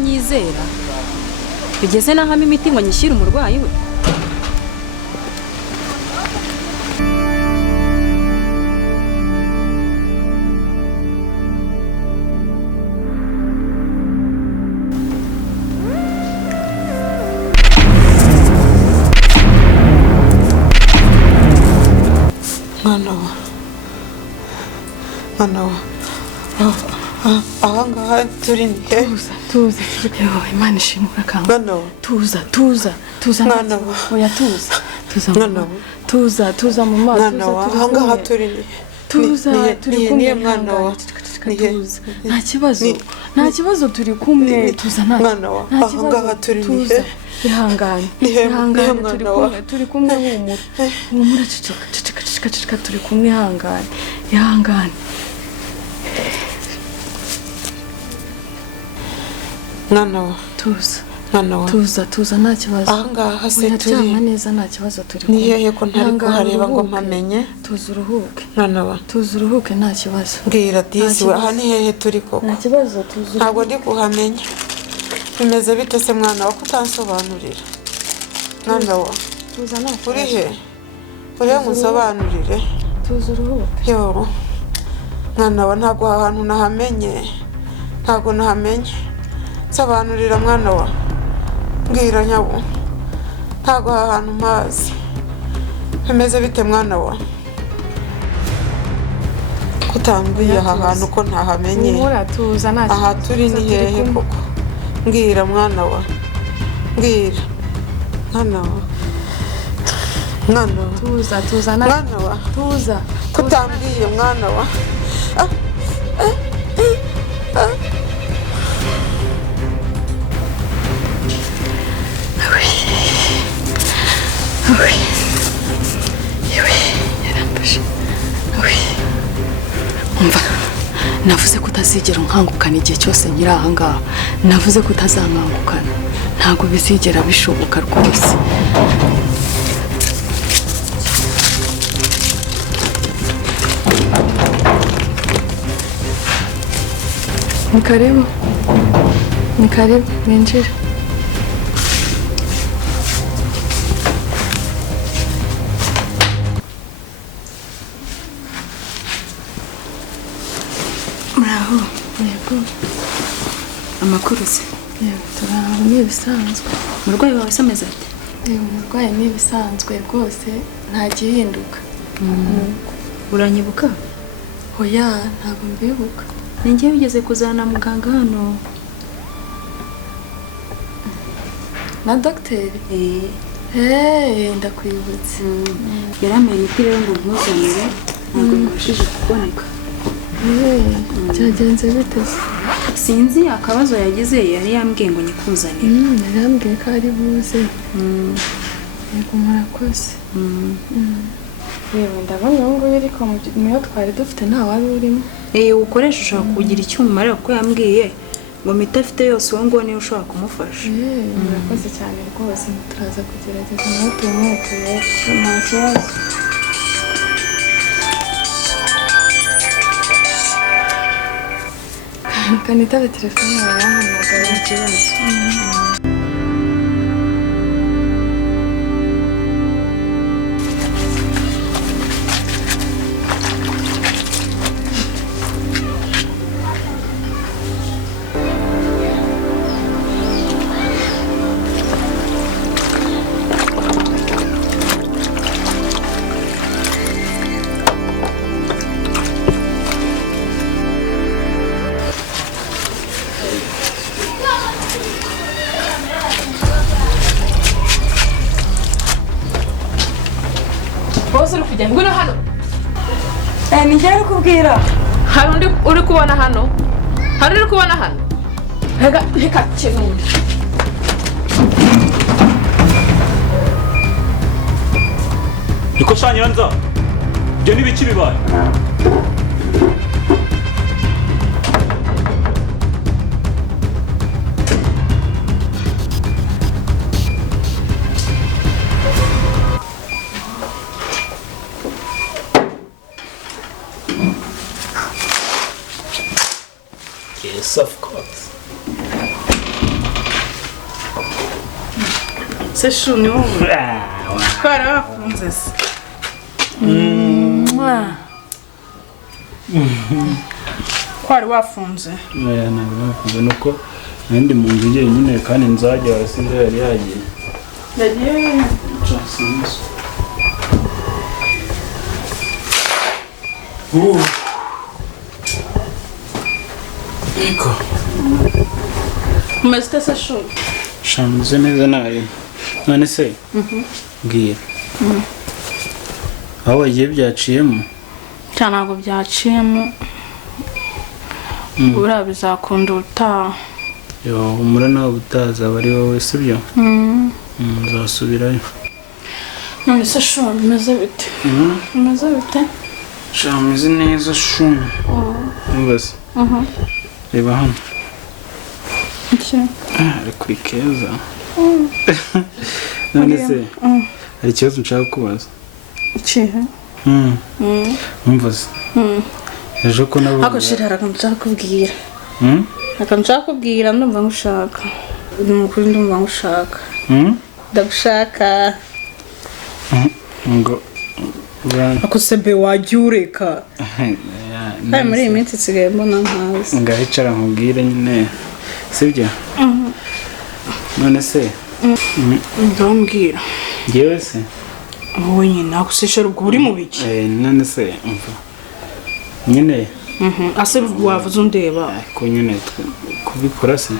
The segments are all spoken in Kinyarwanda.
uranyizera bigeze n'ahamo imiti ngo nyishyire umurwayi we. Mwana aha ngaha turi ni he? Tuza Imana ishimura kanga. Tuza mwana wa. Oya tuza mu maso. Mwana wa aha ngaha turi ni. Turi kumwe mwana wa. Nta kibazo turi kumwe. Tuza mwana wa aha ngaha turi ni he? Ihangane turi kumwe humura ceceka turi kumwe ihangane. Mwana wa tuza nta kibazo. Aha ngaha se turi neza nta kibazo turi kumwe. Ni hehe ko ntari kuhareba ngo mpamenye? Tuza uruhuke. Mwana wa tuza uruhuke nta kibazo. Mbwira disi we aha ni hehe turi koko? Nta kibazo tuza. Ntabwo ndi kuhamenya. Bimeze bite se mwana wa kutansobanurira? Mwana wa tuza nta kibazo. Uri he? Uri musobanurire. Tuza uruhuke. Yo mwana wa ntabwo ahantu nahamenye. Ntabwo nahamenye. Sobanurira mwana wa. Mbwira nyabo. Ntabwo ahantu mazi. Bimeze bite mwana wa? Kutambwiye aha hantu ko ntahamenye. Humura tuza nta kibazo. Aha turi ni hehe koko? Mbwira mwana wa. Mbwira. Mwana wa. Tuza mwana wa. Tuza. Kutambwiye mwana wa. Umva navuze ko utazigera unkangukana igihe cyose nyiri aha ngaha. Navuze ko utazankangukana. Ntabwo bizigera bishoboka rwose. Ni karibu winjire. Muraho. Yego. Amakuru se? Yego turaho n'ibisanzwe. Umurwayi wawe se ameze ate? Umurwayi n'ibisanzwe rwose nta gihinduka. Uranyibuka? Oya ntabwo mbibuka. Ninjye wigeze kuzana muganga hano. Na docteur? Ndakwibutse. Yarameye imiti rero ngo mpuzanire ntabwo mbashije kuboneka. Byagenze bite? Sinzi akabazo yagize yari yambwiye ngo nyikuzanire. Yarambwiye ko ari buze. Yego murakoze. Yewe ndabona ngo ariko muyo twari dufite nta wari urimo. Ukoresha ushaka kugira icyuma ariko ko yambwiye ngo mita afite yose uwo ngo niyo ushaka kumufasha. Murakoze cyane rwose turaza kugerageza nawe tumwete nta kibazo. Kanitaba telefone yahamagara ikibazo. Ngwino hano. Nijya kubwira. Hari undi uri kubona hano? Hari uri kubona hano? Reka kintu. Niko Nyiranza. Ibyo ni biki bibaye? Yes, of course. se shuni wowe twara wafunze se kwari wafunze ntabwo nafunze nuko nandi mu nzu nyine kandi nzajya hasi yari yagiye Iko umeze ute se shuni shameze neza nayo none se mbwira aho wagiye byaciyemo cyane ntabwo byaciyemo buriya bizakunda ubutaha umura nawe ubutaha aba ari wowe sibyo nzasubirayo none se shuni umeze bite umeze bite shameze neza shuni ntubaze reba hano ari kuri keza none se hari ikibazo nshaka kubaza ikihe mvuze ejo ko nabo ako shira harakantu nshaka kubwira harakantu nshaka kubwira ndumva ngushaka ni ukuri ndumva ngushaka ndagushaka ngo ako sebe wajya ureka kandi muri iyi minsi nsigaye mbona ntazi ngahicara nkubwire nyine sibyo none se ndambwira ngewe se wowe nyine akusishera ubwo uri mu biki none se umva nyine ase wavuze undeba ko nyine kubikora se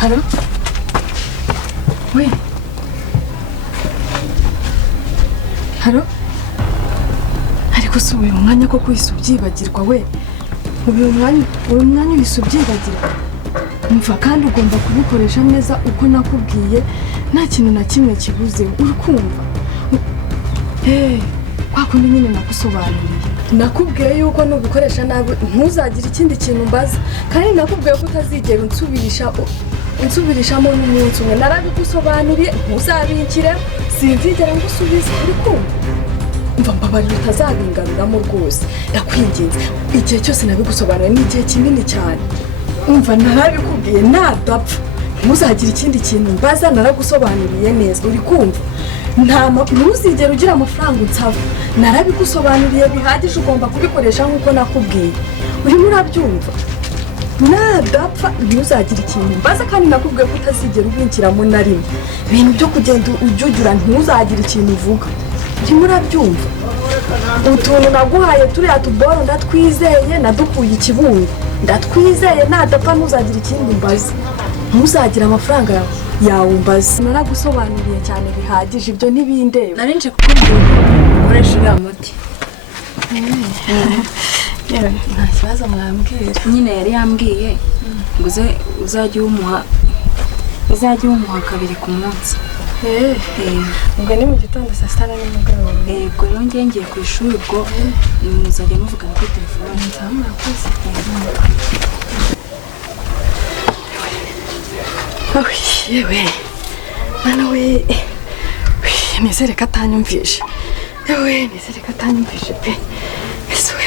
haro we haro ariko si uyu mwanya ko kwisa ubyibagirwa we uyu mwanya uhise ubyibagirwa umva kandi ugomba kubikoresha neza uko nakubwiye nta kintu na kimwe kibuze uri kumva kwa kundi nyine nagusobanuriye nakubwiye yuko nugukoresha nabi ntuzagire ikindi kintu mbaza kandi nakubwiye ko utazigera unsubirishamo n'umunsi umwe narabigusobanuriye ntuzabikire sinzigera ngusubiza uri kumva umva mbabarira utazabingaruramo rwose ndakwinginze igihe cyose nabigusobanuriye ni igihe kinini cyane umva narabikubwiye nadapfa ntuzagire ikindi kintu mbaza naragusobanuriye neza uri kumva ntuzigera ugira amafaranga unsaba narabigusobanuriye bihagije ugomba kubikoresha nk'uko nakubwiye urimo urabyumva nadapfa ntuzagire ikintu mbaza kandi nakubwiye ko utazigera ubinkiramo na rimwe ibintu byo kugenda ujyujyura ntuzagire ikintu uvuga urimo urabyumva utuntu naguhaye turiya tuboro ndatwizeye nadukuye ikibungo ndatwizeye nadapfa ntuzagire ikindi mbaza ntuzagire amafaranga yawe mbaza naragusobanuriye cyane bihagije ibyo ntibindeba narinje kukubwira ukoresha uriya muti nta kibazo mwambwira nyine yari yambwiye ngo uzajye uwumuha kabiri ku munsi ubwo ni mu gitondo saa sita na nimugoroba yego rero ngiye ku ishuri ubwo muzajya muvugana kuri telefone murakoze yewe mwana we nizere ko atanyumvishe yewe nizere ko atanyumvishe pe ese we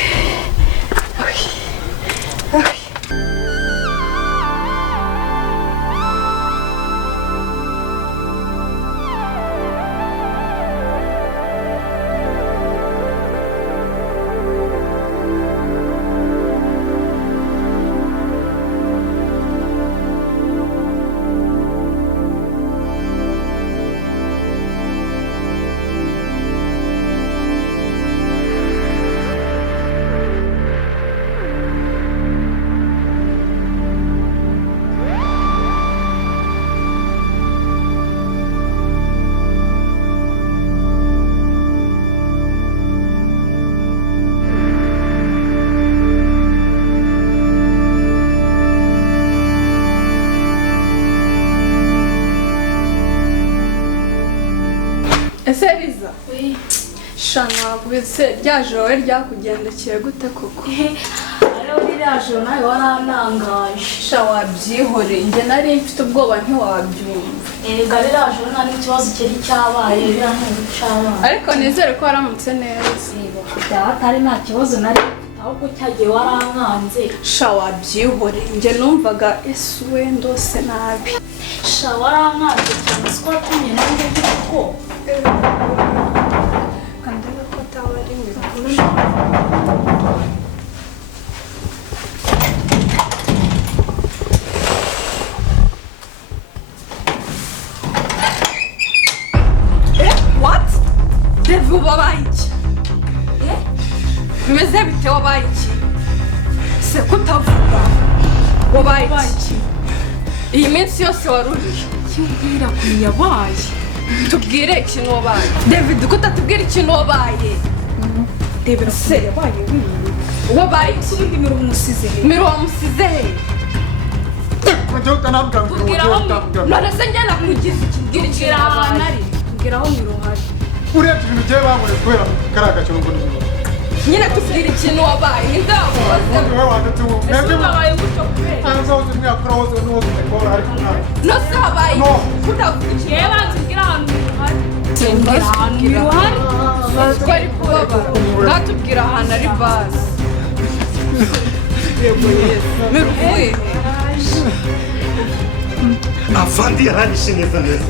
ese Riza shana wese ryajowe ryakugendekeye gute koko rero rirajo nawe waranangaje sha wabyihoreye njye nari mfite ubwoba ntiwabyumva erega rirajo nta n'ikibazo cyari cyabaye birantunga cyabaye ariko nizere ko waramutse neza byaba atari nta kibazo nari ahubwo cyagiye warankanze sha wabyihoreye njye numvaga ese we ndose nabi sha warankanze cyane twatumye nanjye kuko kandi ko ataba ari Miruho. What? Devi wabaye iki? Bimeze bite wabaye iki? Se kutavuga. Wabaye iki? Iyi minsi yose waruriye. kimbwira ko yabaye. Tubwire ikintu wabaye. David ko utatubwira ikintu wabaye. Debera ko yabaye wiwe. Wabaye iki? Ubundi Miruho umusize he? Miruho musize he? Tubwira aho None se njye nakugize iki? Mbwira ikintu Tubwira ahantu wabaye. ari. Tubwira aho Miruho ari. urebye ibintu byawe bankoreye kubera kariya gakino ngo ni Nyine tubwire ikintu wabaye. Ninde wakoze? wowe wanditse ubu mwebwe Wabaye gutyo kubera. hanze hose mwakora hose n'uwose mukora ariko nawe Nose wabaye No. kutavuga ikintu. Yewe tubwira ahantu Miruho ari. Tubwira ahantu Miruho ari. Twari kubabara. Natubwira ahantu ari base. Miruho. Avandi yaranyishe neza neza.